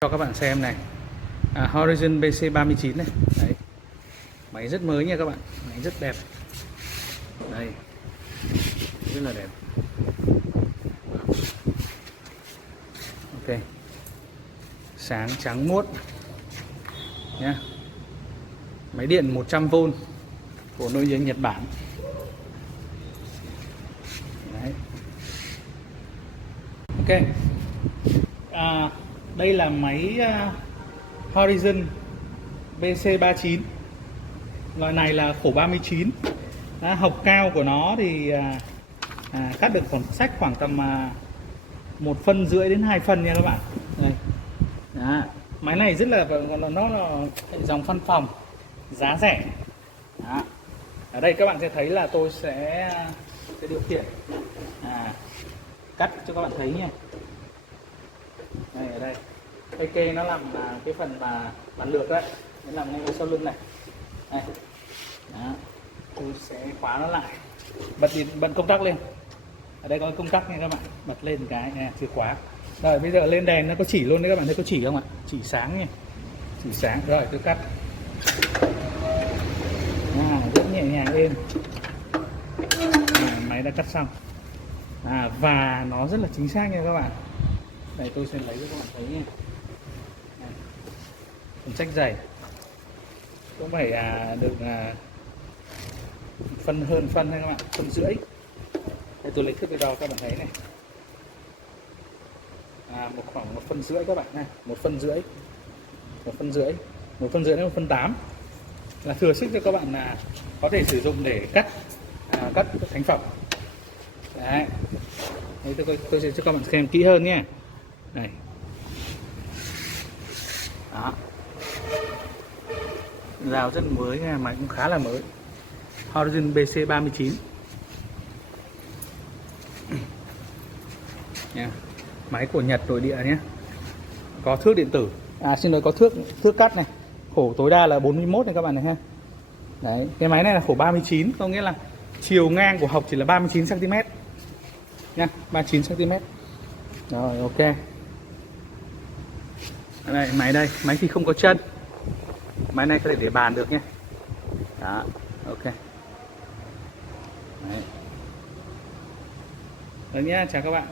Cho các bạn xem này, Horizon BC39 này. Đấy. Máy rất mới nha các bạn, máy rất đẹp. Đây, rất là đẹp. Ok, sáng trắng muốt nhá. Máy điện 100V của nội địa Nhật Bản. Đấy. Ok, đây là máy Horizon BC39. Loại này là khổ 39. Học cao của nó thì cắt được sách khoảng tầm 1,5 phân đến 2 phân nha các bạn. Đây. Đó. Máy này rất là nó là dòng văn phòng, giá rẻ. Đó. Ở đây các bạn sẽ thấy là tôi sẽ điều khiển cắt cho các bạn thấy nha. Đây, ở đây cái kê nó làm cái phần mà bàn lược đấy, nó làm ngay sau lưng này. Đây. Đó. Tôi sẽ khóa nó lại, bật công tắc lên. Ở đây có công tắc nha các bạn, bật lên cái này, chìa khóa. Rồi bây giờ lên đèn nó có chỉ luôn đấy, các bạn thấy có chỉ không ạ? Chỉ sáng nha, chỉ sáng. Rồi tôi cắt rất nhẹ nhàng êm. Máy đã cắt xong và nó rất là chính xác nha các bạn. Đây tôi sẽ lấy cho các bạn thấy nha. Phần trách dày cũng phải được hơn phân hay các bạn, 1,5 phân. Đây tôi lấy thước đo các bạn thấy này, khoảng 1,5 phân các bạn này, 1,5 phân, 1,5 phân đến 1,8 phân là thừa sức cho các bạn có thể sử dụng để cắt thành phẩm. Đấy. Đây, tôi sẽ cho các bạn xem kỹ hơn nhé. Này. Đó. Dao rất mới nha, máy cũng khá là mới. Horizon BC39. Nha. Máy của Nhật nội địa nhé. Có thước điện tử. Xin lỗi, có thước cắt này. Khổ tối đa là 41 này các bạn này ha. Đấy, cái máy này là khổ 39, có nghĩa là chiều ngang của hộc chỉ là 39 cm. Nha, 39 cm. Rồi, ok. Đây, máy máy thì không có chân. Máy này có thể để bàn được nhé. Đó, ok. Đấy. Rồi nhá, chào các bạn.